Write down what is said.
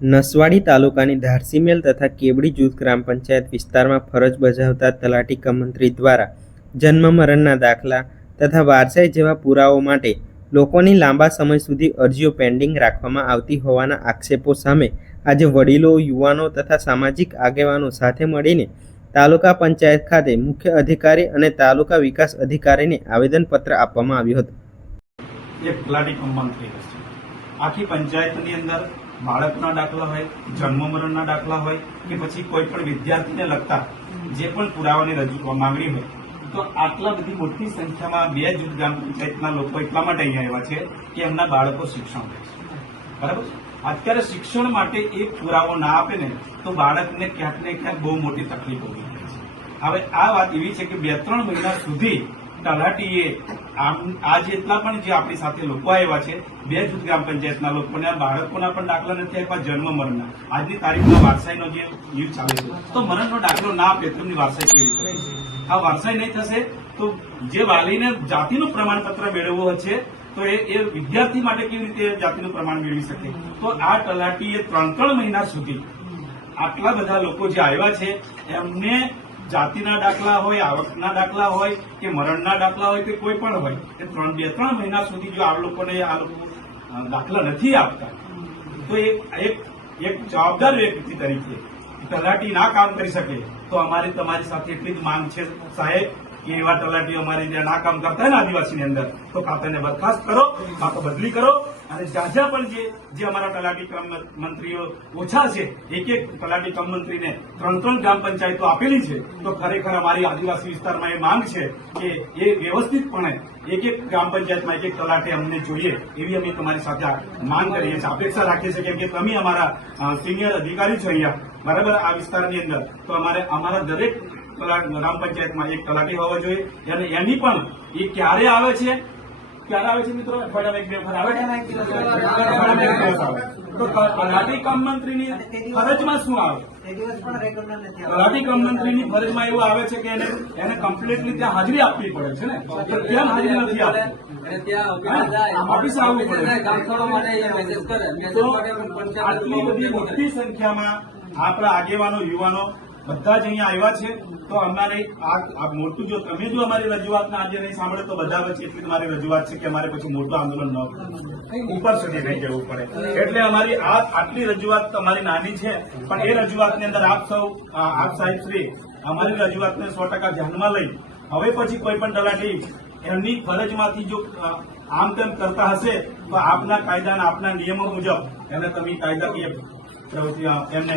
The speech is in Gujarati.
નસવાડી તાલુકાની ધારસીમેલ તથા કેવડી જૂથ ગ્રામ પંચાયત વિસ્તારમાં ફરજ બજાવતા તલાટી કમ મંત્રી દ્વારા જન્મ મરણના દાખલા તથા વારસાઈ જેવા પુરાવો માટે લોકોની લાંબા સમય સુધી અરજીઓ પેન્ડિંગ રાખવામાં આવતી હોવાના આક્ષેપો સામે આજે વડીલો, યુવાનો તથા સામાજિક આગેવાનો સાથે મળીને તાલુકા પંચાયત ખાતે મુખ્ય અધિકારી અને તાલુકા વિકાસ અધિકારીને આવેદનપત્ર આપવામાં આવ્યું હતું. આખી પંચાયતની અંદર બાળકના દાખલા હોય, જન્મ મરણના દાખલા હોય કે પછી કોઈ પણ વિદ્યાર્થીને લગતા જે પણ પુરાવાની રજૂ માંગણી હોય, તો આટલા બધી મોટી સંખ્યામાં બે જૂથ ગ્રામ પંચાયતના લોકો એટલા માટે અહીંયા આવ્યા છે કે એમના બાળકો શિક્ષણ લે બરાબર અત્યારે શિક્ષણ માટે એક પુરાવો ના આપે ને, તો બાળકને ક્યાંક ને ક્યાંક બહુ મોટી તકલીફ ઊભી થાય છે. હવે આ વાત એવી છે કે બે ત્રણ મહિના સુધી તલાટીએ આ જેટલા પણ જે આપણી સાથે લોકો આવ્યા છે, બે જૂથ ગ્રામ પંચાયતના લોકોને બાળકોના પણ દાખલા નથી આપ્યા, જન્મ મરણના. આજની તારીખમાં વારસાઈનો જે યુગ ચાલે છે, તો મરણનો દાખલો ના આપે તો એમની વારસાઈ કેવી રીતે આ વારસાઈ નહીં થશે, તો જે વાલીને જાતિનું પ્રમાણપત્ર મેળવવું હશે, તો એ એ વિદ્યાર્થી માટે કેવી રીતે જાતિનું પ્રમાણ મેળવી શકે? તો આ તલાટીએ ત્રણ ત્રણ મહિના સુધી આટલા બધા લોકો જે આવ્યા છે, એમને જાતિના દાખલા હોય, આવકના દાખલા હોય કે મરણના દાખલા હોય કે કોઈ પણ હોય, એ ત્રણ બે ત્રણ મહિના સુધી જો આ લોકોને આ લોકો દાખલા નથી આપતા, તો એક એક જવાબદાર વ્યક્તિ તરીકે તલાટી ના કામ કરી શકે, તો અમારી તમારી સાથે એટલી જ માંગ છે સાહેબ. કે એવા તલાટીઓ અમારે જ્યાં ના કામ કરતા હોય ને આદિવાસીની અંદર, તો કાપેને બરખાસ્ત કરો કાં તો બદલી કરો. અને જ્યાં પણ જે જે અમારા તલાટી ક્રમ મંત્રીઓ ઓછા છે, એક એક તલાટી ક્રમ મંત્રીને ત્રણ ત્રણ ગ્રામ પંચાયતો આપેલી છે, તો ખરેખર અમારી આદિવાસી વિસ્તારમાં એ માંગ છે કે એ વ્યવસ્થિતપણે એક એક ગ્રામ પંચાયતમાં એક એક તલાટી અમને જોઈએ, એવી અમે તમારી સાથે માંગ કરીએ છીએ અપેક્ષા રાખીએ છીએ, કેમ કે તમે અમારા સિનિયર અધિકારી છો અહીંયા, બરાબર આ વિસ્તારની અંદર, તો અમારે, અમારા દરેક તલા- ગ્રામ પંચાયતમાં એક તલાટી હોવા જોઈએ. અને એની પણ એ ક્યારે આવે છે? ક્યારે આવે છે મિત્રો? અઠવાડિયામાં એક બે આવે. તો તલાટી કમ મંત્રીની ફરજમાં શું આવે. તલાટી કમ મંત્રીની ફરજમાં એવું આવે છે કે એને એને કમ્પ્લીટલી ત્યાં હાજરી આપવી પડે છે ને? તો કેમ હાજરી નથી આપતી? આટલી બધી મોટી સંખ્યામાં આપણા આગેવાનો યુવાનો બધા જ અહીંયા આવ્યા છે. તો અમારે આ મોટું જો તમે જો અમારી રજૂઆતને આજે નહીં સાંભળે, તો બધા વચ્ચે એટલી તમારી મારી રજૂઆત છે કે અમારે પછી મોટું આંદોલન ન. ઉપર સુધી નહીં જવું પડે. એટલે અમારી આ આટલી રજૂઆત તમારી નાની છે, પણ એ રજૂઆતની અંદર આપ સૌ આપ સાહેબ શ્રી, અમારી રજૂઆતને સો ટકા ધ્યાનમાં લઈ. હવે પછી કોઈ પણ તલાટી એમની ફરજમાંથી જો આમ તેમ કરતા હશે, તો આપના કાયદા આપના નિયમો મુજબ એને તમે કાયદાકીય પ્રવૃત્તિ એમને